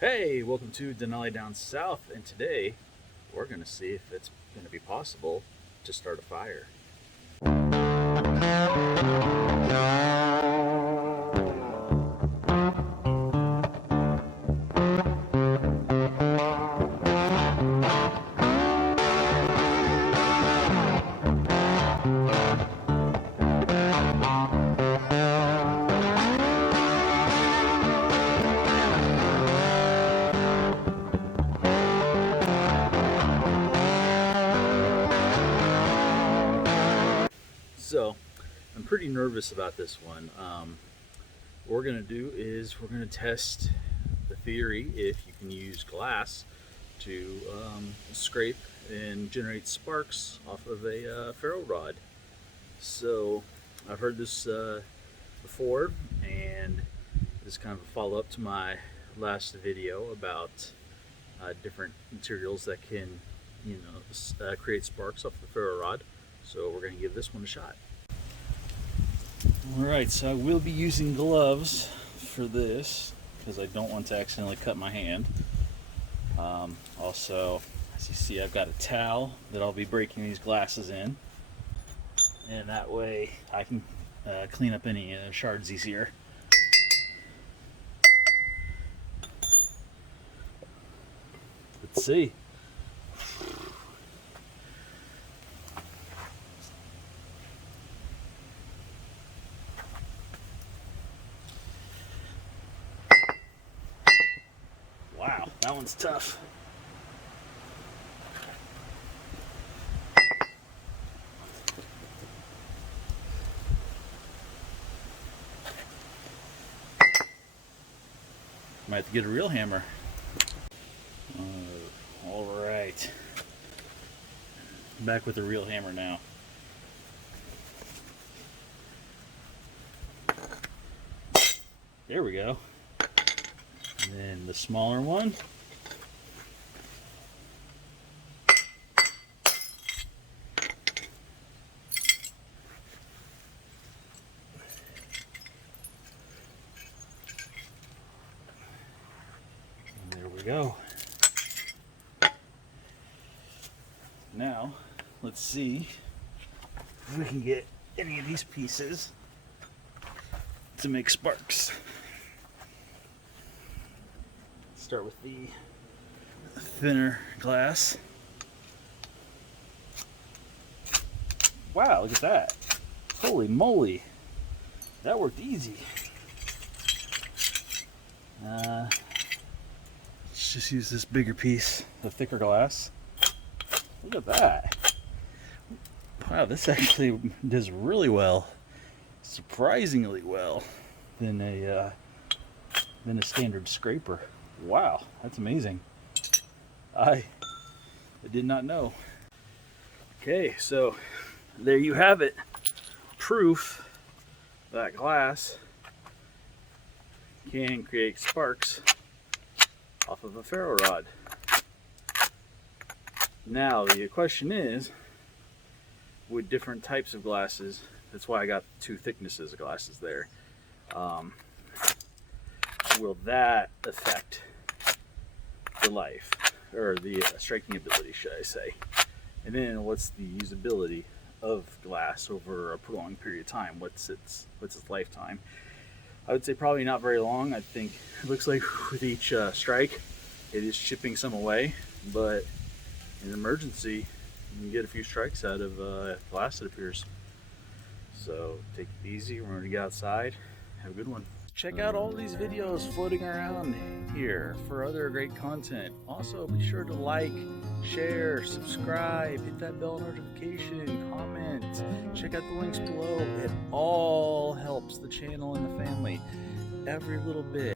Hey, welcome to DenaliDownSouth, and today we're going to see if it's going to be possible to start a fire. So, I'm pretty nervous about this one. What we're going to do is we're going to test the theory if you can use glass to scrape and generate sparks off of a ferro rod. So, I've heard this before, and this is kind of a follow-up to my last video about different materials that can, create sparks off the ferro rod. So we're going to give this one a shot. Alright, so I will be using gloves for this because I don't want to accidentally cut my hand. Also, as you see, I've got a towel that I'll be breaking these glasses in, and that way I can clean up any shards easier. Let's see. Wow, that one's tough. Might have to get a real hammer. All right. Back with the real hammer now. There we go. And then the smaller one. And there we go. Now, let's see if we can get any of these pieces to make sparks. Start with the thinner glass. Wow, look at that. Holy moly. That worked easy. Let's just use this bigger piece of thicker glass. Look at that. Wow, this actually does really well. Surprisingly well than a standard scraper. Wow, that's amazing. I did not know. Okay, so there you have it. Proof that glass can create sparks off of a ferro rod. Now the question is, with different types of glasses, that's why I got two thicknesses of glasses there, will that affect the life, or the striking ability, should I say? And then what's the usability of glass over a prolonged period of time? What's its lifetime? I would say probably not very long. I think it looks like with each strike it is chipping some away, but in an emergency you can get a few strikes out of glass, it appears. So take it easy. We're going to get outside. Have a good one. Check out all these videos floating around here for other great content. Also, be sure to like, share, subscribe, hit that bell notification, comment, check out the links below. It all helps the channel and the family. Every little bit.